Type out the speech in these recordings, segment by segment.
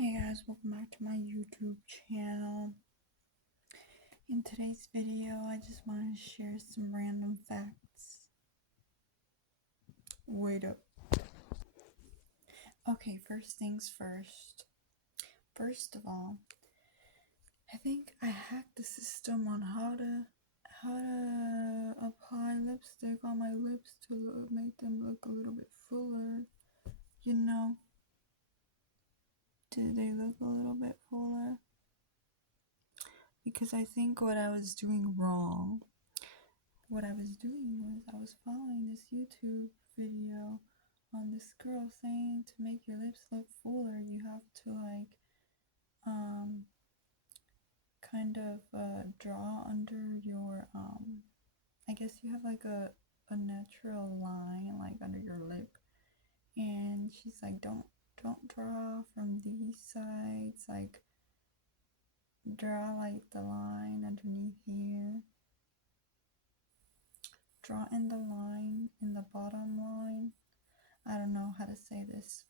Hey guys, welcome back to my YouTube channel. In today's video, I just want to share some random facts. Wait up. Okay, first things first. First of all, I think I hacked the system on how to apply lipstick on my lips to make them look a little bit fuller. You know, do they look a little bit fuller? Because I think what I was doing wrong what I was doing was I was following this YouTube video on this girl saying to make your lips look fuller, you have to um kind of draw under your I guess you have like a natural line like under your lip, and she's like don't draw from these sides, like draw like the line underneath here, draw in the line in the bottom line. I don't know how to say this.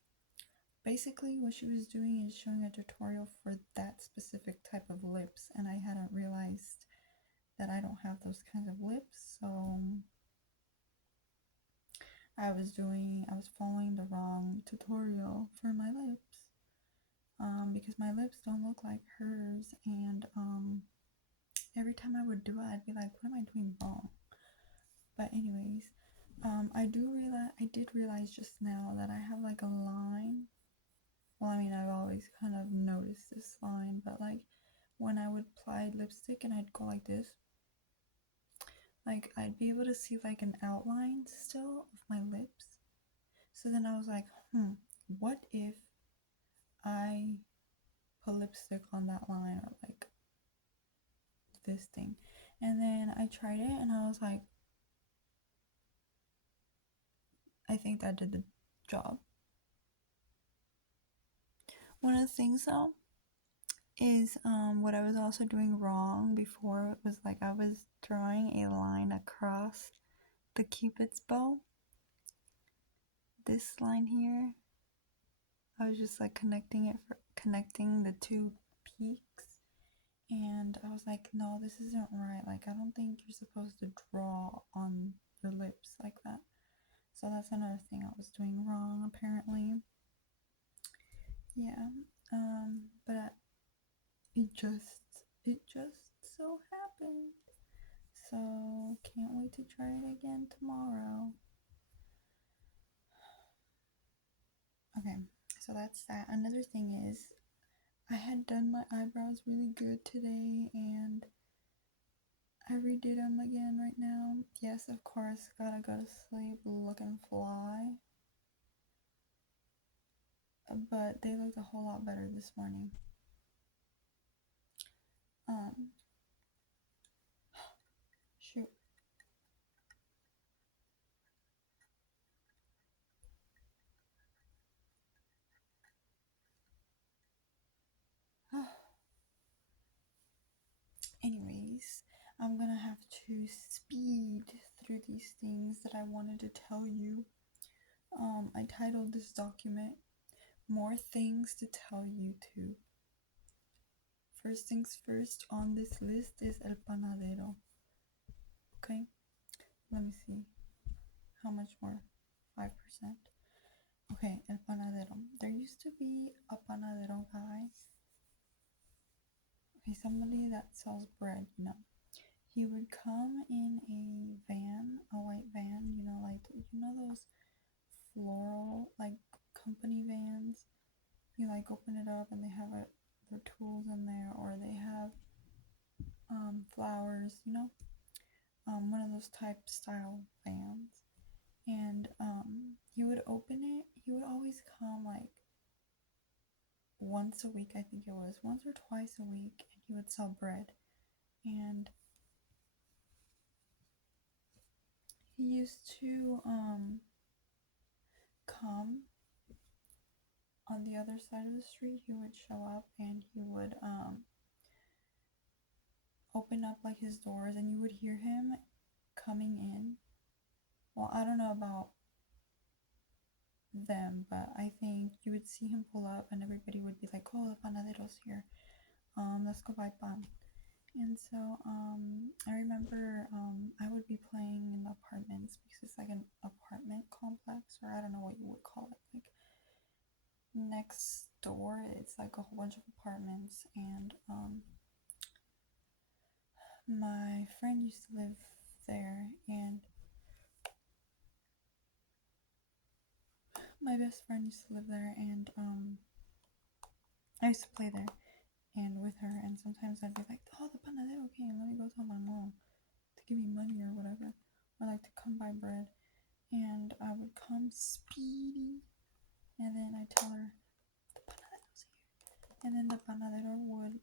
Basically, what she was doing is showing a tutorial for that specific type of lips, and I hadn't realized that I don't have those kinds of lips, so I was following the wrong tutorial for my lips, because my lips don't look like hers, and every time I would do it, I'd be like, what am I doing wrong? But anyways, I did realize just now that I have like a line. Well, I mean, I've always kind of noticed this line, but like when I would apply lipstick and I'd go like this, like I'd be able to see like an outline still of my lips. So then I was like, what if I put lipstick on that line, or like this thing? And then I tried it and I was like, I think that did the job. One of the things though is what I was also doing wrong before was like I was drawing a line across the cupid's bow. This line here, I was just like connecting the two peaks, and I was like, no, this isn't right. Like, I don't think you're supposed to draw on your lips like that. So that's another thing I was doing wrong, apparently. Yeah. But it just so happened. So can't wait to try it again tomorrow. Okay, so that's that. Another thing is, I had done my eyebrows really good today, and I redid them again right now. Yes, of course, gotta go to sleep looking fly. But they looked a whole lot better this morning. Shoot. Anyways, I'm gonna have to speed through these things that I wanted to tell you. I titled this document, More Things to Tell You Too. First things first on this list is El Panadero. Okay, let me see. How much more? 5%. Okay, El Panadero. There used to be a panadero guy. Okay, somebody that sells bread, you know. He would come in a van, a white van, like, those floral, like, company vans. You, like, open it up and they have their tools in there, or they have flowers, one of those type style vans. And he would open it. He would always come like once a week, I think it was once or twice a week, and he would sell bread. And he used to come on the other side of the street. He would show up and he would open up like his doors, and you would hear him coming in. Well, I don't know about them, but I think you would see him pull up and everybody would be like, oh, the panadero's here. Let's go buy pan. And so I remember I would be playing in the apartments because it's like an apartment complex, or I don't know what you would call it. Like next door, it's like a whole bunch of apartments, and my friend used to live there, and my best friend used to live there, and I used to play there and with her, and sometimes I'd be like, oh, the panadero came, let me go tell my mom to give me money or whatever, or like to come buy bread. And I would come speedy, and then I tell her the panadero's here, and then the panadero would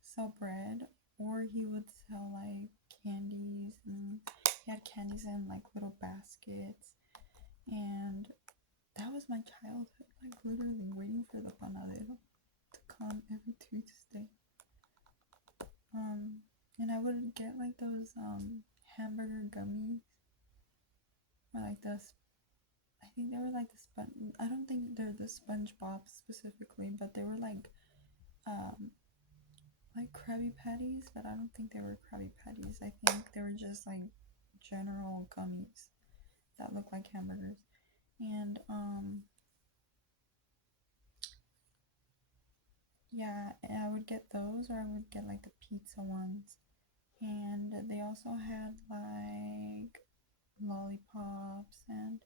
sell bread, or he would sell like candies, and he had candies in like little baskets. And that was my childhood, like literally waiting for the panadero to come every Tuesday. And I would get like those hamburger gummies, or like I think they were like the sponge. I don't think they're the SpongeBob specifically, but they were like Krabby Patties, but I don't think they were Krabby Patties. I think they were just like general gummies that look like hamburgers. And yeah, I would get those, or I would get like the pizza ones. And they also had like lollipops and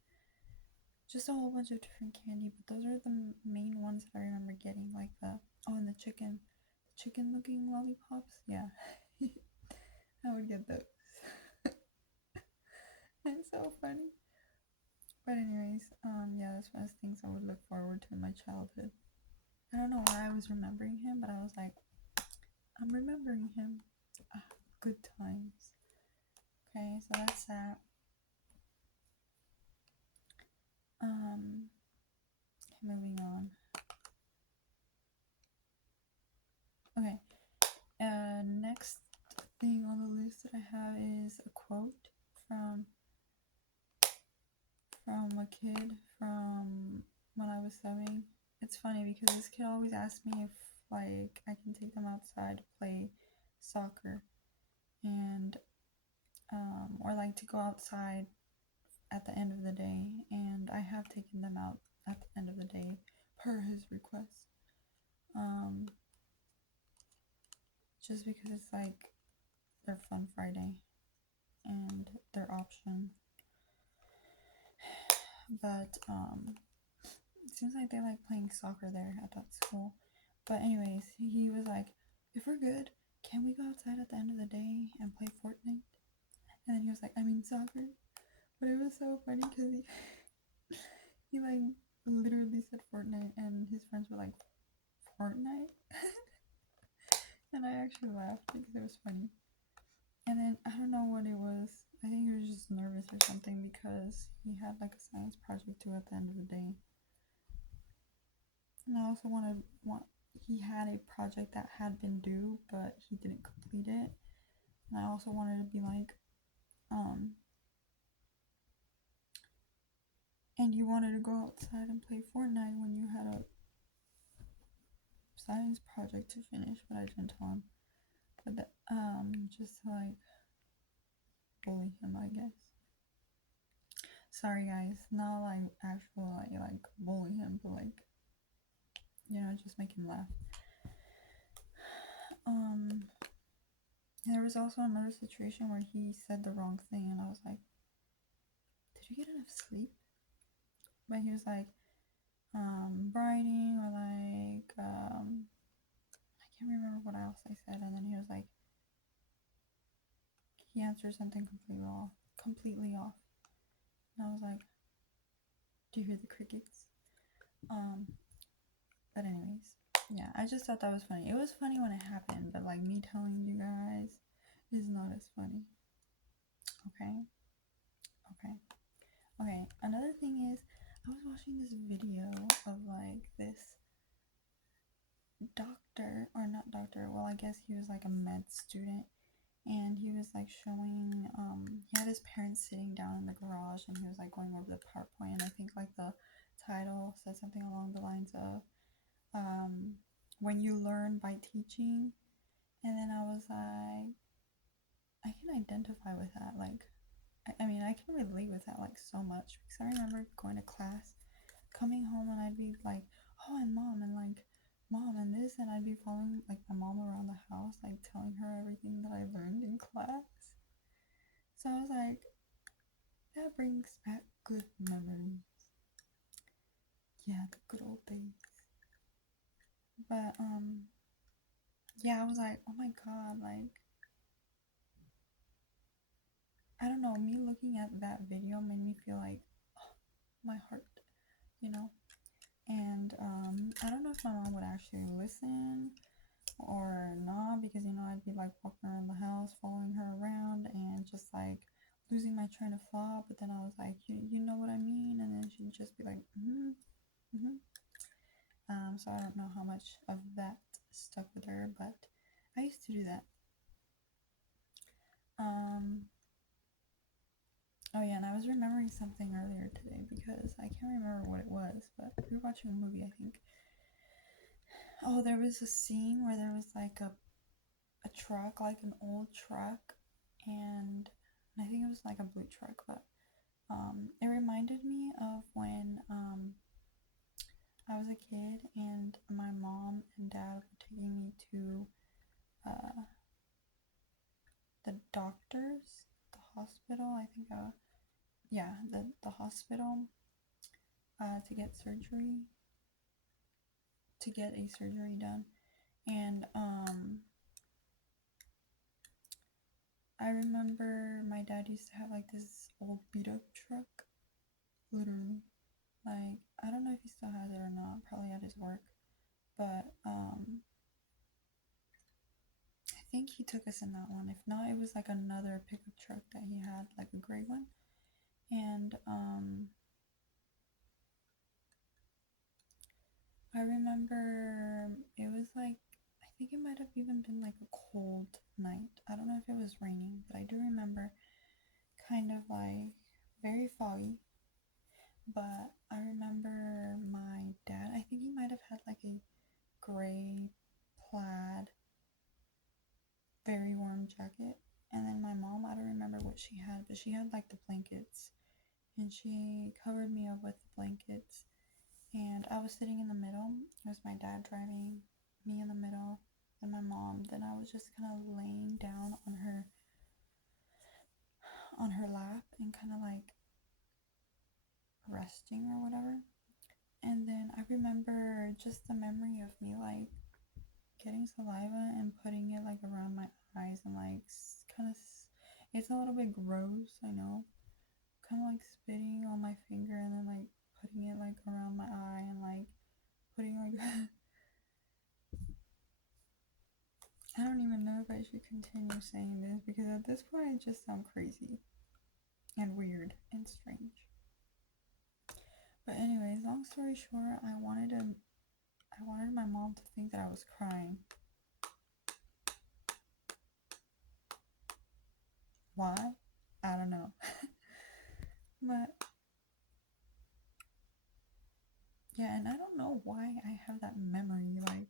just a whole bunch of different candy, but those are the main ones that I remember getting, like and the chicken looking lollipops. Yeah, I would get those. It's so funny. But anyways, yeah, that's one of the things I would look forward to in my childhood. I don't know why I was remembering him, but I was like, I'm remembering him. Ah, good times. Okay, so that's that. Okay, moving on. Okay, next thing on the list that I have is a quote from a kid from when I was subbing. It's funny because this kid always asks me if like I can take them outside to play soccer, and or like to go outside at the end of the day, and I have taken them out at the end of the day per his request. Just because it's like their fun Friday and their option. But it seems like they like playing soccer there at that school. But anyways, he was like, if we're good, can we go outside at the end of the day and play Fortnite? And then he was like, I mean soccer. But it was so funny because he like literally said Fortnite, and his friends were like, Fortnite? And I actually laughed because it was funny. And then I don't know what it was. I think he was just nervous or something because he had like a science project due at the end of the day. And I also he had a project that had been due, but he didn't complete it. And I also wanted to be like, and you wanted to go outside and play Fortnite when you had a science project to finish, but I didn't tell him. But just to like bully him, I guess. Sorry guys, not like actual like bully him, but like, you know, just make him laugh. There was also another situation where he said the wrong thing, and I was like, did you get enough sleep? But he was like, writing, or like, I can't remember what else I said. And then he was like, he answered something completely off. And I was like, do you hear the crickets? But anyways, yeah, I just thought that was funny. It was funny when it happened, but like me telling you guys is not as funny. Okay. Another thing is, I was watching this video of like this doctor, or not doctor, well, I guess he was like a med student, and he was like showing he had his parents sitting down in the garage, and he was like going over the PowerPoint, and I think like the title said something along the lines of when you learn by teaching. And then I was like, I can identify with that. Like, I mean, I can relate with that like so much, because I remember going to class, coming home, and I'd be like, oh, and mom, and like, mom, and this, and I'd be following like my mom around the house, like telling her everything that I learned in class. So I was like, that brings back good memories. Yeah, the good old days. But yeah, I was like, oh my god, like, I don't know, me looking at that video made me feel like, oh, my heart, you know. And I don't know if my mom would actually listen or not, because I'd be like walking around the house following her around and just like losing my train of thought. But then I was like, you know what I mean? And then she'd just be like, so I don't know how much of that stuck with her, but I used to do that. Oh yeah, and I was remembering something earlier today, because I can't remember what it was, but we were watching a movie, I think. Oh, there was a scene where there was like a truck, like an old truck, and I think it was like a blue truck, but it reminded me of when I was a kid and my mom and dad were taking me to uh, the doctors, the hospital, I think, yeah, the hospital, to get a surgery done. And I remember my dad used to have like this old beat up truck, literally. Like, I don't know if he still has it or not, probably at his work. But I think he took us in that one. If not, it was like another pickup truck that he had, like a gray one. And I remember it was like, I think it might have even been like a cold night. I don't know if it was raining, but I do remember kind of like very foggy. But I remember my dad, I think he might have had like a gray plaid, very warm jacket. And then my mom, I don't remember what she had, but she had like the blankets, and she covered me up with the blankets. And I was sitting in the middle. It was my dad driving, me in the middle, and my mom. Then I was just kind of laying down on her lap and kind of like resting or whatever. And then I remember just the memory of me like getting saliva and putting it like around my eyes, and like kind of, it's a little bit gross, I know, kind of like spitting on my finger and then like putting it like around my eye, and like putting like I don't even know if I should continue saying this, because at this point I just sound crazy and weird and strange. But anyways, long story short, I wanted my mom to think that I was crying. Why? I don't know. But yeah, and I don't know why I have that memory like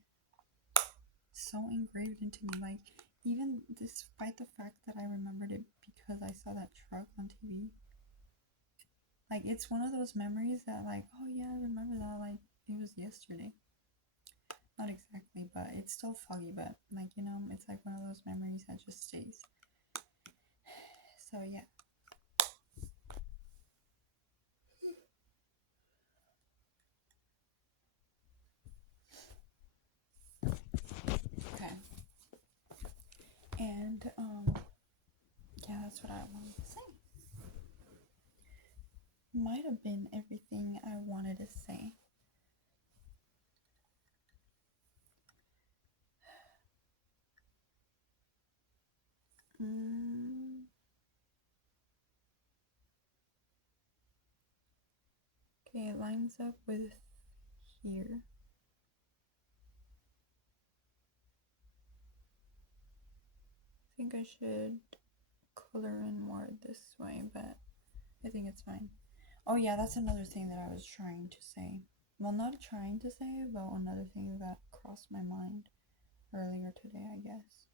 so engraved into me. Like, even despite the fact that I remembered it because I saw that truck on TV. Like, it's one of those memories that like, oh yeah, I remember that like it was yesterday. Not exactly, but it's still foggy, but like, it's like one of those memories that just stays. So yeah. Okay. And yeah, that's what I wanted to say. Might have been everything I wanted to say. Okay, it lines up with here. think I should color in more this way, but I think it's fine. Oh yeah, that's another thing that I was trying to say. Well, not trying to say, but another thing that crossed my mind earlier today, I guess.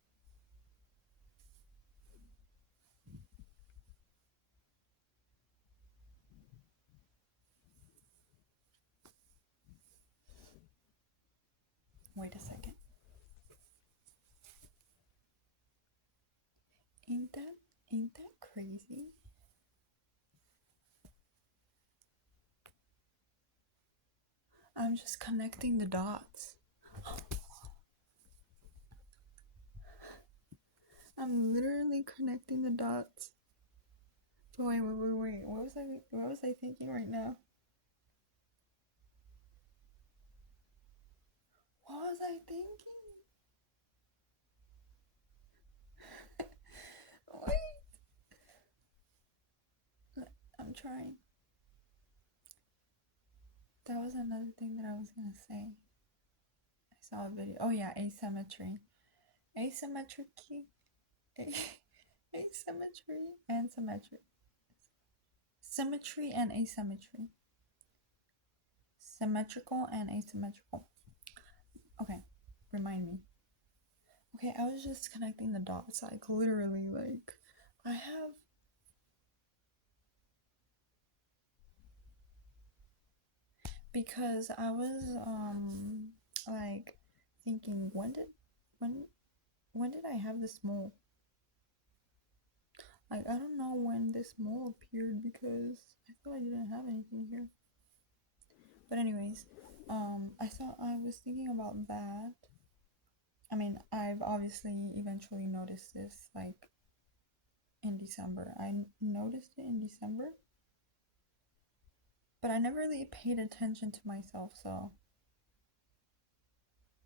Wait a second. Ain't that crazy? I'm just connecting the dots. I'm literally connecting the dots. But wait. What was I thinking right now? What was I thinking? Wait. I'm trying. That was another thing that I was gonna say. I saw a video. Oh yeah, asymmetry. Asymmetry. Asymmetry and symmetry. Symmetry and asymmetry. Symmetrical and asymmetrical. Okay, remind me. Okay, I was just connecting the dots. Like, literally, like, I have. Because I was, like, thinking, when did I have this mole? Like, I don't know when this mole appeared because I thought I didn't have anything here. But anyways, I was thinking about that. I mean, I've obviously eventually noticed this, like, in December. I noticed it in December, but I never really paid attention to myself, so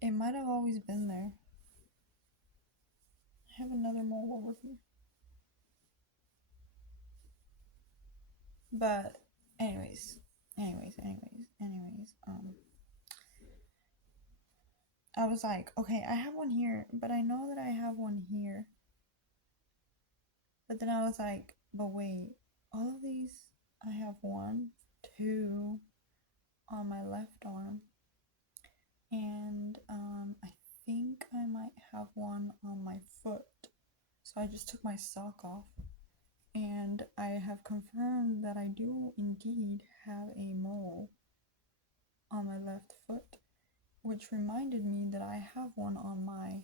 it might have always been there. I have another mole over here. But anyways, I was like, okay, I have one here, but I know that I have one here. But then I was like, but wait, all of these, I have one, two on my left arm, and I think I might have one on my foot. So I just took my sock off, and I have confirmed that I do indeed have a mole on my left foot, which reminded me that I have one on my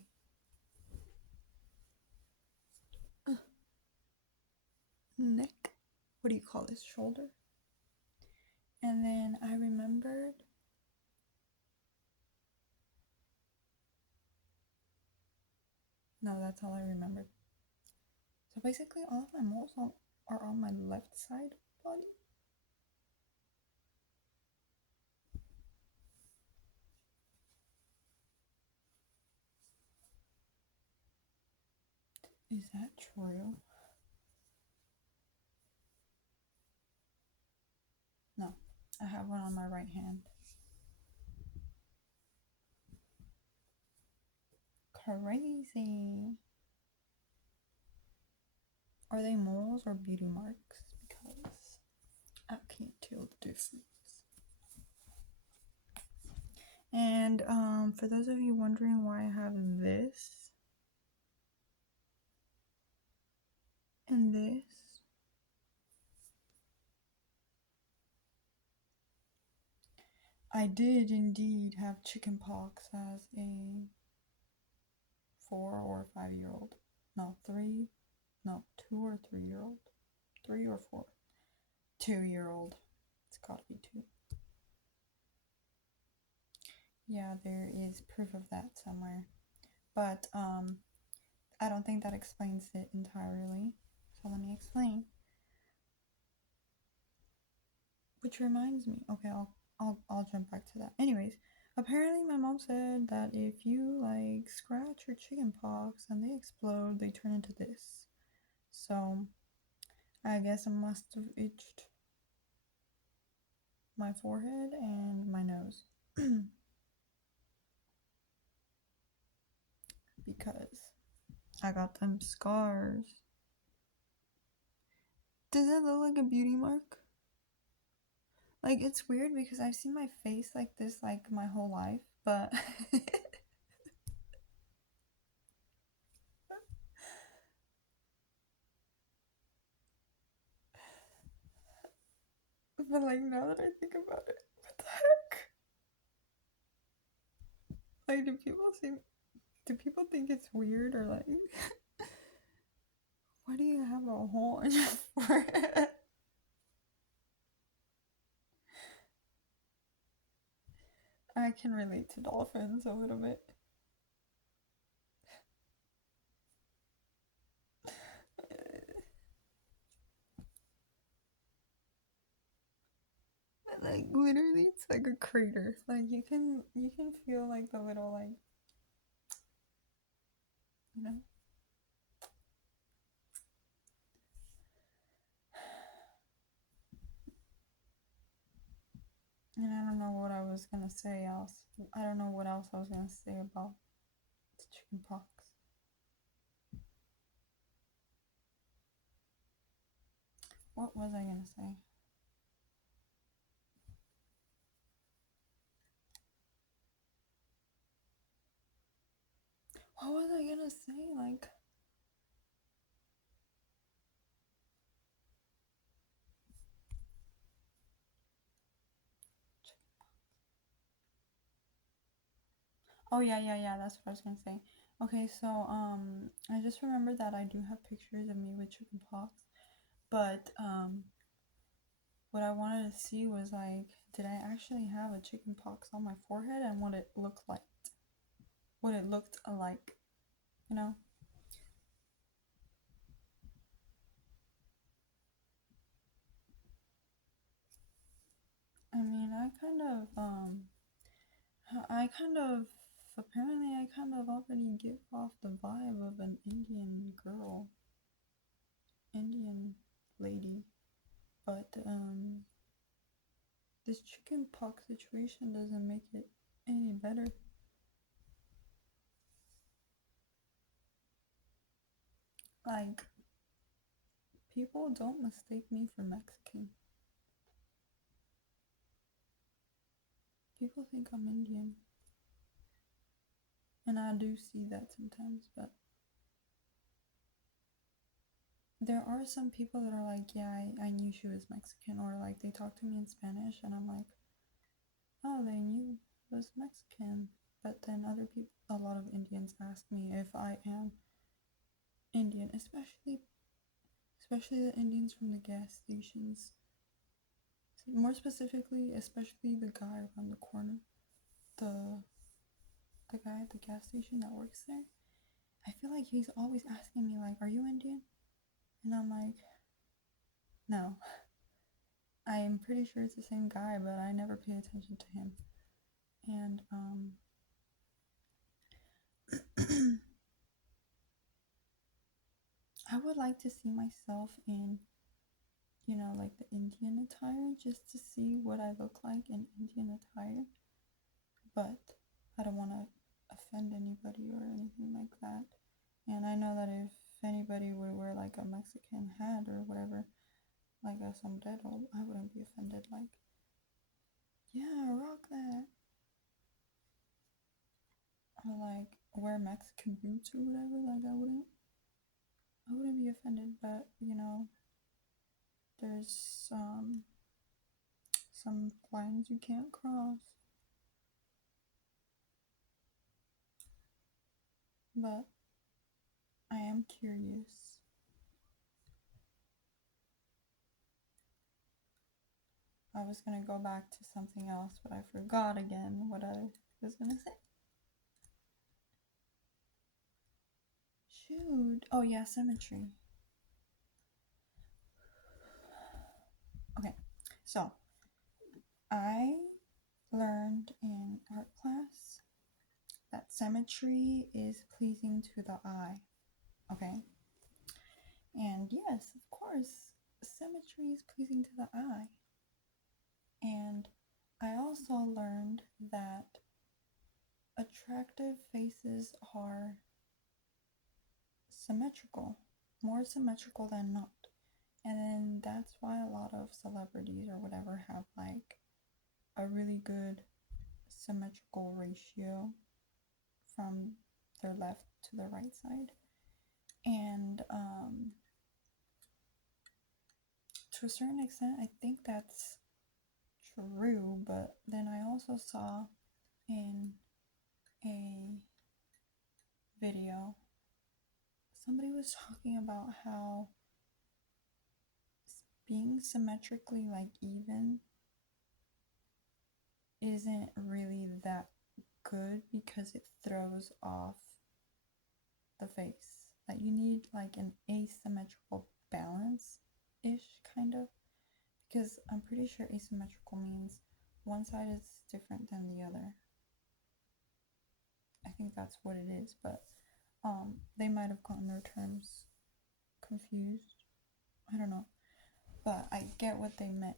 neck. What do you call this? Shoulder? And then I remembered. No, that's all I remembered. So basically, all of my moles are on my left side of the body. Is that true? No, I have one on my right hand. Crazy. Are they moles or beauty marks? Because I can't tell the difference. And for those of you wondering why I have this and this, I did indeed have chickenpox as a 4 or 5-year-old. No, 3. No, 2 or 3-year-old. 3 or 4. 2-year-old. It's gotta be 2. Yeah, there is proof of that somewhere. But I don't think that explains it entirely. So let me explain. Which reminds me, okay, I'll jump back to that. Anyways, apparently my mom said that if you like scratch your chicken pox and they explode, they turn into this. So I guess I must have itched my forehead and my nose. Because I got them scars. Does it look like a beauty mark? Like, it's weird because I've seen my face like this like my whole life, but but like now that I think about it, what the heck? Like, do people think it's weird, or like why do you have a hole in your forehead? I can relate to dolphins a little bit. Like literally it's like a crater. Like you can feel like the little like you know. And I don't know what I was gonna say else. I don't know what else I was gonna say about the chicken pox. What was I gonna say? What was I gonna say? Like, oh yeah, that's what I was gonna say. Okay, so I just remembered that I do have pictures of me with chicken pox, but what I wanted to see was like, did I actually have a chicken pox on my forehead and what it looked like, what it looked like, you know? I mean, I kind of, apparently, I kind of already give off the vibe of an Indian girl, Indian lady, but this chicken pox situation doesn't make it any better. Like, people don't mistake me for Mexican. People think I'm Indian. And I do see that sometimes, but there are some people that are like, yeah, I knew she was Mexican, or like they talk to me in Spanish, and I'm like, oh, they knew I was Mexican. But then other people, a lot of Indians ask me if I am Indian, especially the Indians from the gas stations. More specifically, especially the guy around the corner, the the guy at the gas station that works there. I feel like he's always asking me like, "Are you Indian?" And I'm like, "No." I'm pretty sure it's the same guy, but I never pay attention to him. And I would like to see myself in, like the Indian attire just to see what I look like in Indian attire. But I don't want to offend anybody or anything like that. And I know that if anybody would wear like a Mexican hat or whatever, like a sombrero, I wouldn't be offended. Like, yeah, rock that. Or like wear Mexican boots or whatever. Like I wouldn't be offended. But there's some lines you can't cross. But I am curious. I was gonna go back to something else, but I forgot again what I was gonna say. Shoot. Oh yeah, symmetry. Okay, so I learned in art class that symmetry is pleasing to the eye. Okay, and yes, of course, symmetry is pleasing to the eye. And I also learned that attractive faces are symmetrical, more symmetrical than not. And then that's why a lot of celebrities or whatever have like a really good symmetrical ratio from their left to the right side. And to a certain extent, I think that's true. But then I also saw in a video somebody was talking about how being symmetrically like even isn't really that good because it throws off the face. That you need like an asymmetrical balance ish kind of, because I'm pretty sure asymmetrical means one side is different than the other. I think that's what it is, but they might have gotten their terms confused. I don't know, but I get what they meant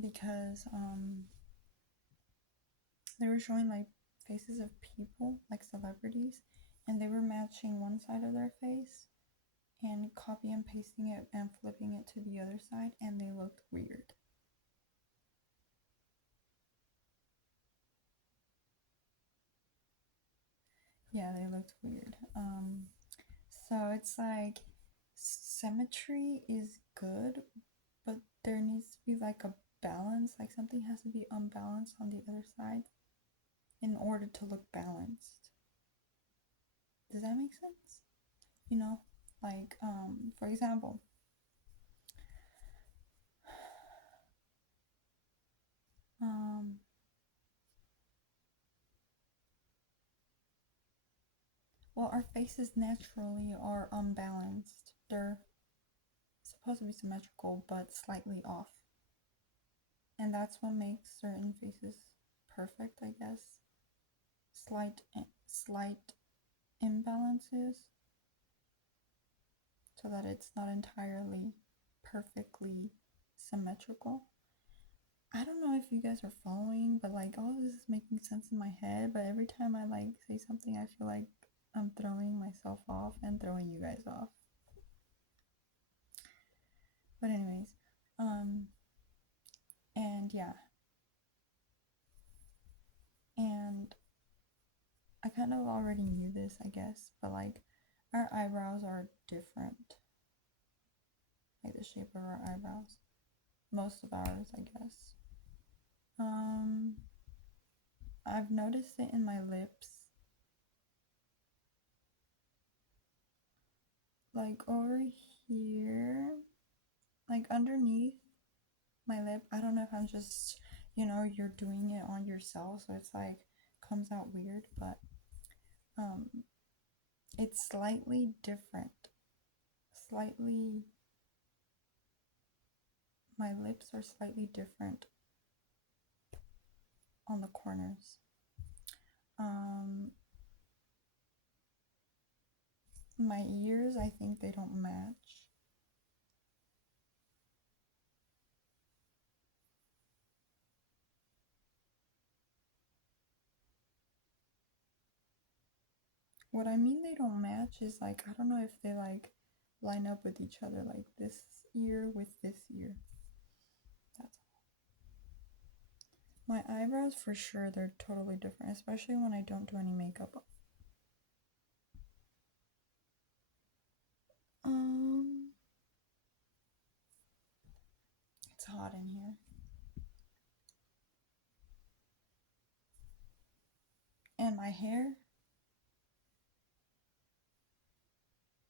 because they were showing like faces of people, like celebrities, and they were matching one side of their face and copy and pasting it and flipping it to the other side, and they looked weird. Yeah, they looked weird. So it's like symmetry is good, but there needs to be like a balance, like something has to be unbalanced on the other side in order to look balanced. Does that make sense? You know, like for example, well, our faces naturally are unbalanced. They're supposed to be symmetrical, but slightly off. And that's what makes certain faces perfect, I guess. Slight imbalances, so that it's not entirely perfectly symmetrical. I don't know if you guys are following, but like all of this is making sense in my head, but every time I like say something, I feel like I'm throwing myself off and throwing you guys off. But anyways, and yeah. And I kind of already knew this, I guess, but like our eyebrows are different. Like the shape of our eyebrows. Most of ours, I guess. I've noticed it in my lips. Like over here, like underneath my lip. I don't know if I'm just, you're doing it on yourself, so it's like comes out weird, but it's slightly different. Slightly, my lips are slightly different on the corners. My ears, I think they don't match. What I mean they don't match is like, I don't know if they like line up with each other, like this ear with this ear. That's all. My eyebrows, for sure, they're totally different, especially when I don't do any makeup. It's hot in here. And my hair,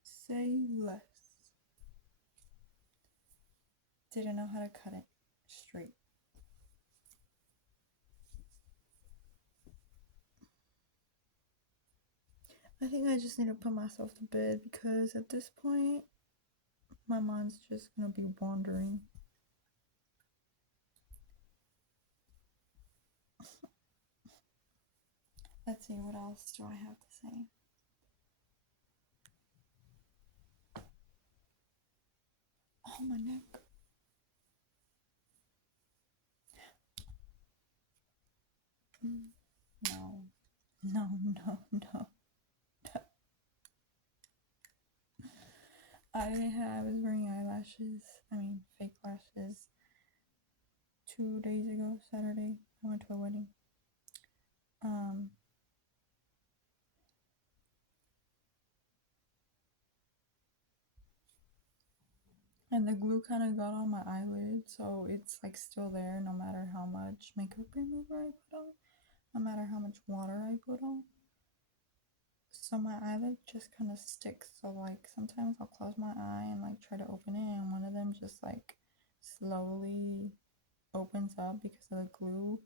say less. Didn't know how to cut it straight. I think I just need to put myself to bed because at this point, my mind's just gonna be wandering. Let's see, what else do I have to say? Oh, my neck. No, no, no, no. I was wearing eyelashes, I mean fake lashes, 2 days ago, Saturday. I went to a wedding. Um, and the glue kind of got on my eyelid, so it's like still there no matter how much makeup remover I put on, no matter how much water I put on. So my eyelid just kind of sticks. So like sometimes I'll close my eye and like try to open it, and one of them just like slowly opens up because of the glue.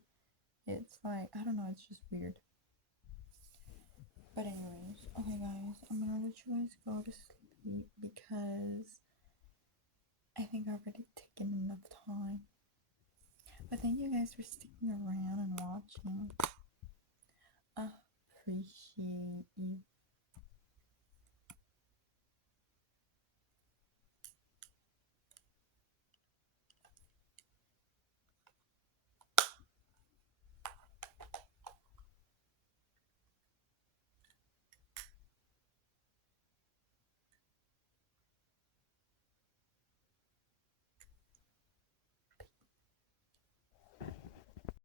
It's like, I don't know, it's just weird. But anyways, okay guys, I'm gonna let you guys go to sleep because I think I've already taken enough time. But thank you guys for sticking around and watching. Appreciate you.